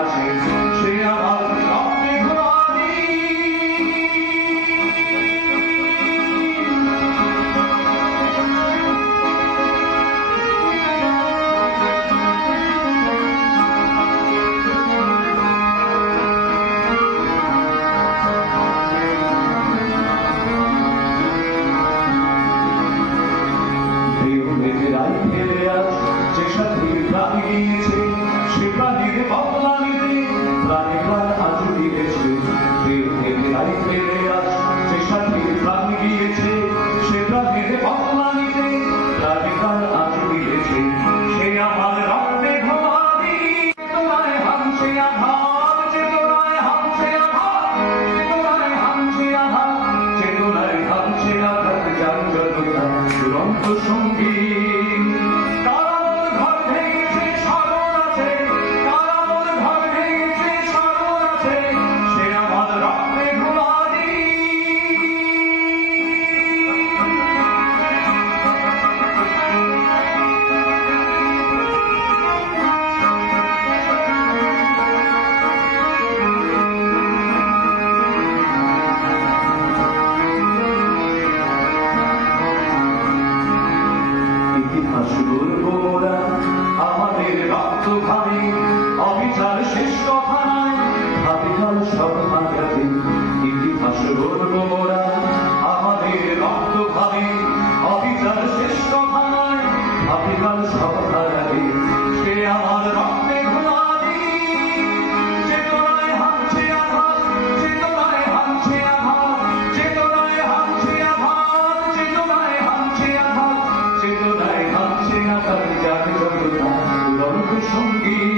আছে সে আমার রক্তে ঘোরানি। যে সাথীর প্রাণী দিয়েছে সে প্রাণীর বদলা নিতে প্রাণী প্রাণ আজ দিয়েছে। যে সাথীর প্রাণী দিয়েছে সে প্রাণীর বদলা নিতে প্রাণী প্রাণ আজ দিয়েছে। সে আমার রক্তে ঘোরানি। চেতনায় হামছে আঘাত, চেতনায় হামছে আঘাত, চেতনায় হামছে আঘাত, চেতনায় হামছে আঘাত, যানজটতা দুরন্ত সঙ্গী। আমাদের রক্ত ভাবে অবিচার শেষ কথা নয়, ভাবিকাল সব ভাঙাতে ইতিহাস গড়ব মোরা। আমাদের রক্ত ভাবে অবিচার শেষ কথা নয়, ভাবিকাল সব ভাঙাতে সে আমার রক্তে ঘোরানি। চেতনায় হামছে আঘাত, চেতনায় হামছে আঘাত, চেতনায় হামছে আঘাত, চেতনায় হামছে আঘাত, চেতনায় হামছে আঘাত, যানজটতা দুরন্ত সঙ্গী।